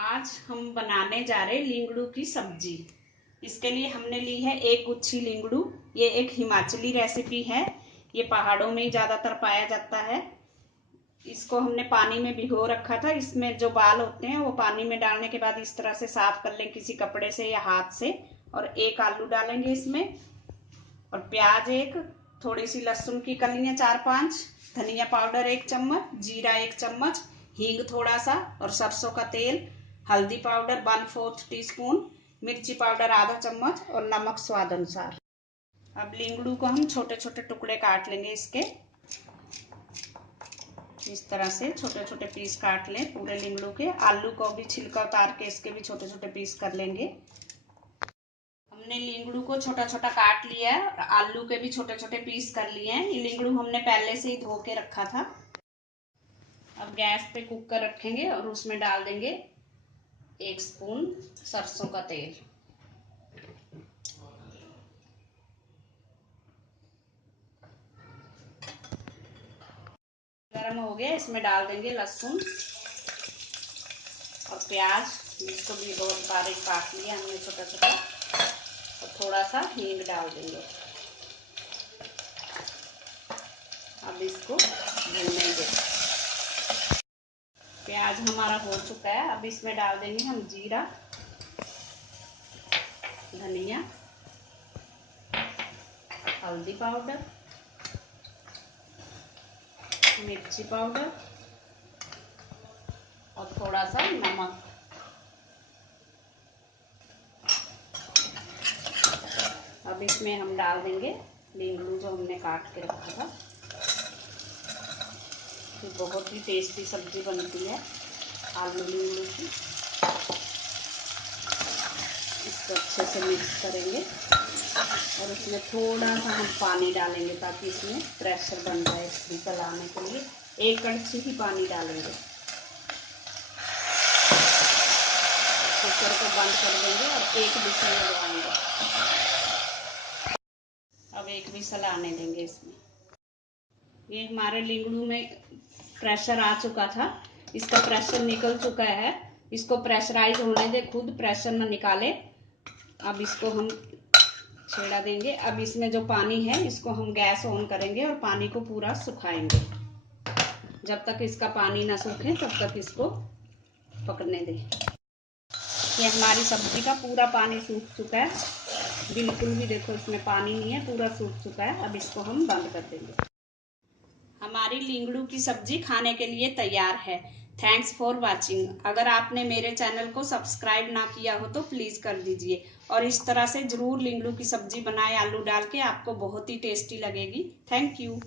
आज हम बनाने जा रहे लींगड़ू की सब्जी। इसके लिए हमने ली है एक गुच्छी लींगड़ू। ये एक हिमाचली रेसिपी है, ये पहाड़ों में ही ज्यादातर पाया जाता है। इसको हमने पानी में भिगो रखा था। इसमें जो बाल होते हैं वो पानी में डालने के बाद इस तरह से साफ कर लें किसी कपड़े से या हाथ से। और एक आलू डालेंगे इसमें, और प्याज एक, थोड़ी सी लहसुन की कलियां 4-5, धनिया पाउडर 1 चम्मच, जीरा 1 चम्मच, हींग थोड़ा सा, और सरसों का तेल, हल्दी पाउडर 1/4 टीस्पून, मिर्ची पाउडर आधा चम्मच, और नमक स्वाद अनुसार। अब लींगड़ू को हम छोटे छोटे टुकड़े काट लेंगे इसके। इस तरह से छोटे छोटे पीस काट लें पूरे लींगड़ू के। आलू को भी छिलका उतार के इसके भी छोटे छोटे पीस कर लेंगे। हमने लींगड़ू को छोटा छोटा काट लिया है और आलू के भी छोटे छोटे पीस कर लिए हैं। ये लींगड़ू हमने पहले से ही धो के रखा था। अब गैस पे कुकर रखेंगे और उसमें डाल देंगे 1 स्पून सरसों का तेल। गरम हो गया, इसमें डाल देंगे लहसुन और प्याज, जिसको भी बहुत बारीक काट लिया हमने छोटा छोटा, और थोड़ा सा हींग डाल देंगे। अब इसको भूनेंगे। प्याज हमारा हो चुका है। अब इसमें डाल देंगे हम जीरा, धनिया, हल्दी पाउडर, मिर्ची पाउडर और थोड़ा सा नमक। अब इसमें हम डाल देंगे लींगड़ू जो हमने काट के रखा था। ये बहुत ही टेस्टी सब्जी बनती है आलू लींगड़ू की। इसको अच्छे से मिक्स करेंगे और इसमें थोड़ा सा हम पानी डालेंगे ताकि इसमें प्रेशर बन जाए विसल आने के लिए। 1 कड़छी ही पानी डालेंगे। कुकर को बंद कर देंगे और 1 विसल लगवाएंगे। अब 1 विसल आने देंगे इसमें। ये हमारे लींगड़ू में प्रेशर आ चुका था, इसका प्रेशर निकल चुका है। इसको प्रेशराइज होने दे, खुद प्रेशर न निकाले। अब इसको हम छेड़ा देंगे। अब इसमें जो पानी है इसको हम गैस ऑन करेंगे और पानी को पूरा सुखाएंगे। जब तक इसका पानी ना सूखे तब तक इसको पकने दें। ये हमारी सब्जी का पूरा पानी सूख चुका है, बिल्कुल भी देखो इसमें पानी नहीं है, पूरा सूख चुका है। अब इसको हम बंद कर देंगे। हमारी लींगड़ू की सब्जी खाने के लिए तैयार है। Thanks for watching. अगर आपने मेरे चैनल को सब्सक्राइब ना किया हो तो प्लीज कर दीजिए, और इस तरह से जरूर लींगड़ू की सब्जी बनाए आलू डाल के, आपको बहुत ही टेस्टी लगेगी। Thank you.